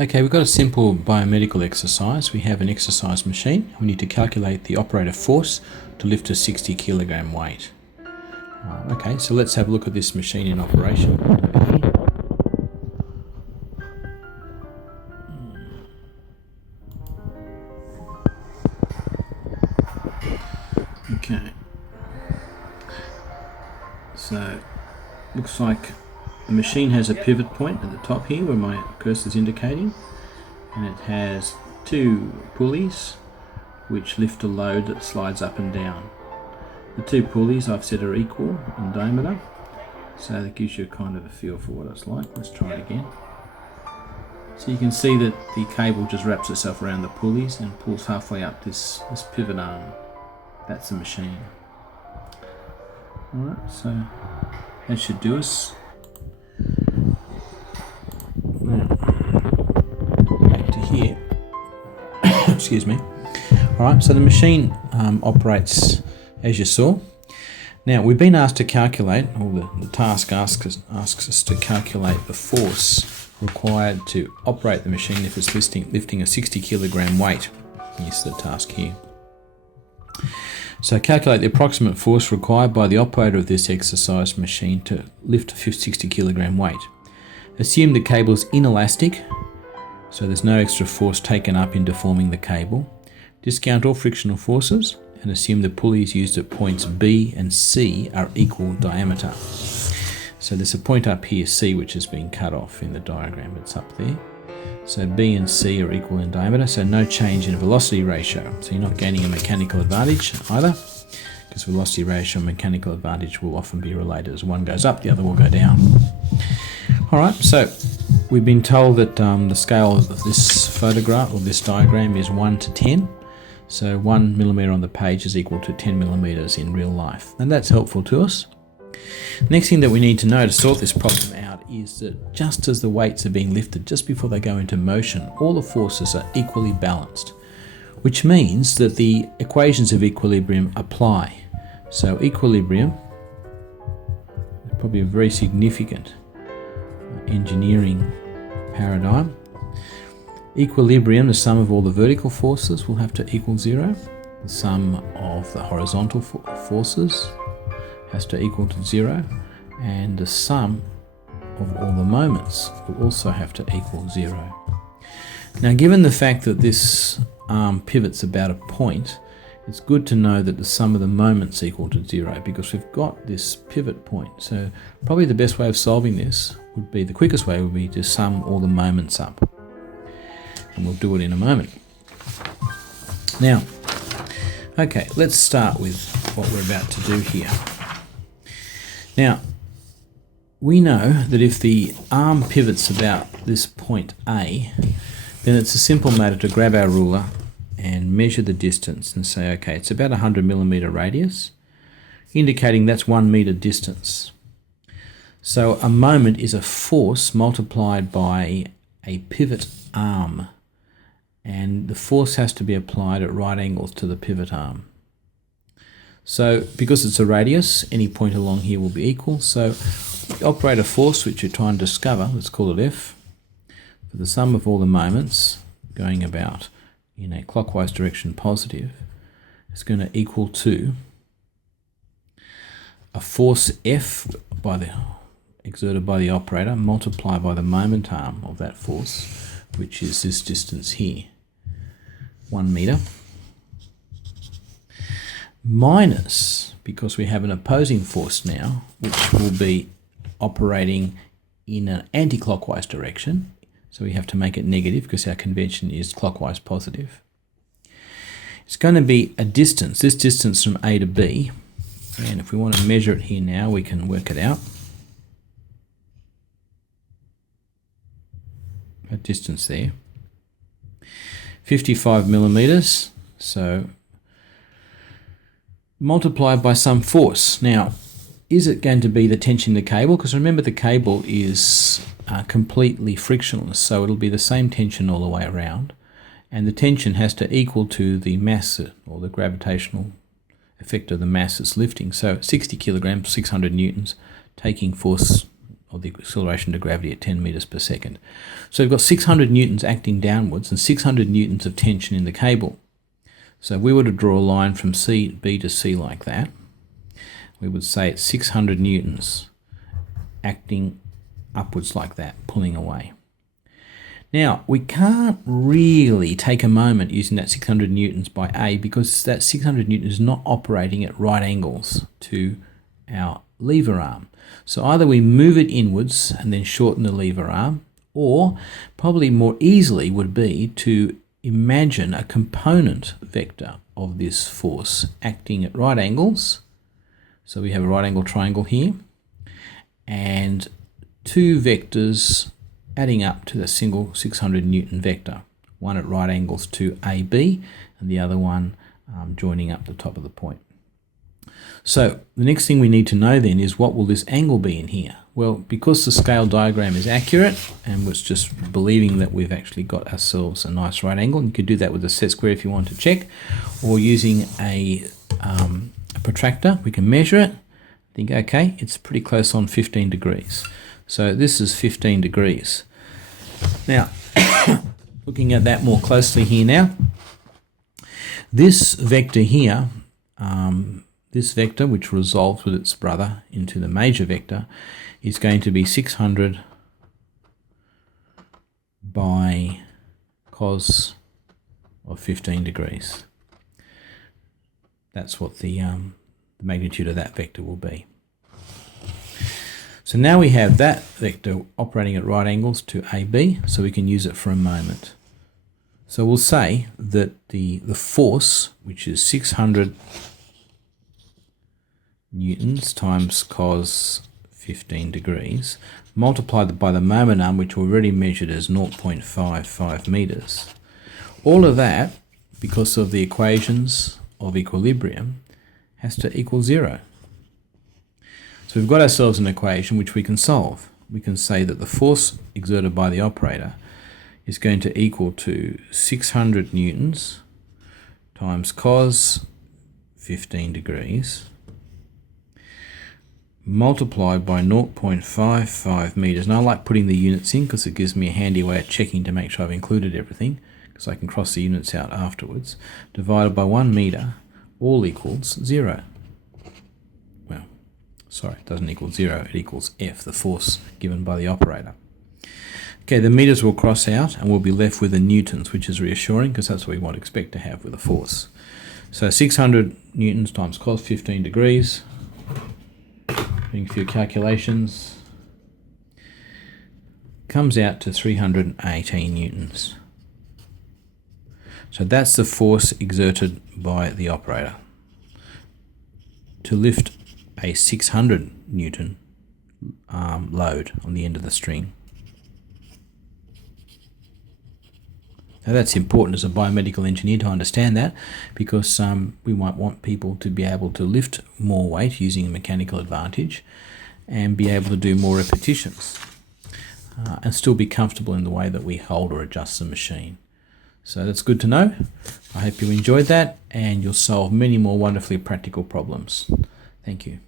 Okay, we've got a simple biomedical exercise. We have an exercise machine. We need to calculate the operator force to lift a 60 kilogram weight. Okay, so let's have a look at this machine in operation. Okay, so looks like the machine has a pivot point at the top here where my cursor is indicating, and it has two pulleys which lift a load that slides up and down. The two pulleys I've said are equal in diameter, so that gives you kind of a feel for what it's like. Let's try it again. So you can see that the cable just wraps itself around the pulleys and pulls halfway up this pivot arm. That's the machine. Alright, so that should do us. Now, back to here. Excuse me. Alright, so the machine operates as you saw. Now we've been asked to calculate, or the task asks us to calculate the force required to operate the machine if it's lifting a 60 kilogram weight. Here's the task here. So calculate the approximate force required by the operator of this exercise machine to lift a 60 kilogram weight. Assume the cable is inelastic, so there's no extra force taken up in deforming the cable. Discount all frictional forces and assume the pulleys used at points B and C are equal diameter. So there's a point up here, C, which has been cut off in the diagram. It's up there. So B and C are equal in diameter, so no change in velocity ratio. So you're not gaining a mechanical advantage either, because velocity ratio and mechanical advantage will often be related. As one goes up, the other will go down. Alright, so we've been told that the scale of this photograph, or this diagram, is 1 to 10. So 1 millimetre on the page is equal to 10 millimetres in real life. And that's helpful to us. Next thing that we need to know to sort this problem out is that just as the weights are being lifted, just before they go into motion, all the forces are equally balanced, which means that the equations of equilibrium apply. So equilibrium is probably a very significant engineering paradigm. Equilibrium, the sum of all the vertical forces, will have to equal 0. The sum of the horizontal forces has to equal to 0, and the sum of all the moments will also have to equal 0. Now, given the fact that this arm pivots about a point, it's good to know that the sum of the moments equal to 0, because we've got this pivot point. So probably the best way of solving this would be, the quickest way would be to sum all the moments up. And we'll do it in a moment. Now, okay, let's start with what we're about to do here. Now, we know that if the arm pivots about this point A, then it's a simple matter to grab our ruler and measure the distance and say, okay, it's about 100 millimetre radius, indicating that's 1 metre distance. So a moment is a force multiplied by a pivot arm, and the force has to be applied at right angles to the pivot arm. So because it's a radius, any point along here will be equal. So the operator force, which you're trying to discover, let's call it F, for the sum of all the moments going about in a clockwise direction positive, is going to equal to a force F exerted by the operator multiplied by the moment arm of that force, which is this distance here, 1 metre, minus, because we have an opposing force now, which will be operating in an anti-clockwise direction, so we have to make it negative because our convention is clockwise positive. It's going to be a distance, this distance from A to B, and if we want to measure it here now, we can work it out. A distance there, 55 millimetres, so multiplied by some force. Now, is it going to be the tension in the cable? Because remember, the cable is completely frictionless, so it'll be the same tension all the way around, and the tension has to equal to the mass, or the gravitational effect of the mass it's lifting. So 60 kilograms, 600 newtons, taking force of the acceleration to gravity at 10 meters per second. So we've got 600 newtons acting downwards and 600 newtons of tension in the cable. So if we were to draw a line from B to C like that, we would say it's 600 newtons acting upwards like that, pulling away. Now, we can't really take a moment using that 600 newtons by A because that 600 newtons is not operating at right angles to our lever arm. So either we move it inwards and then shorten the lever arm, or probably more easily would be to imagine a component vector of this force acting at right angles. So we have a right angle triangle here, and two vectors adding up to the single 600 Newton vector, one at right angles to AB and the other one joining up the top of the point. So the next thing we need to know then is what will this angle be in here? Well, because the scale diagram is accurate and was just believing that we've actually got ourselves a nice right angle, and you could do that with a set square if you want to check, or using a protractor, we can measure it, think, okay, it's pretty close on 15 degrees. So this is 15 degrees. Now, looking at that more closely here now, this vector here, this vector which resolves with its brother into the major vector, is going to be 600 by cos of 15 degrees. That's what the magnitude of that vector will be. So now we have that vector operating at right angles to AB, so we can use it for a moment. So we'll say that the force, which is 600 newtons times cos 15 degrees, multiplied by the moment arm, which we already measured as 0.55 meters. All of that, because of the equations of equilibrium, has to equal 0. So we've got ourselves an equation which we can solve. We can say that the force exerted by the operator is going to equal to 600 newtons times cos 15 degrees multiplied by 0.55 meters. And I like putting the units in because it gives me a handy way of checking to make sure I've included everything, because I can cross the units out afterwards, divided by 1 meter, all equals 0. Sorry, it doesn't equal 0, it equals F, the force given by the operator. Okay, the meters will cross out and we'll be left with the newtons, which is reassuring because that's what we want to expect to have with a force. So 600 newtons times cos 15 degrees, doing a few calculations, comes out to 318 newtons. So that's the force exerted by the operator to lift a 600 Newton load on the end of the string. Now that's important as a biomedical engineer to understand that, because we might want people to be able to lift more weight using a mechanical advantage and be able to do more repetitions and still be comfortable in the way that we hold or adjust the machine. So that's good to know. I hope you enjoyed that and you'll solve many more wonderfully practical problems. Thank you.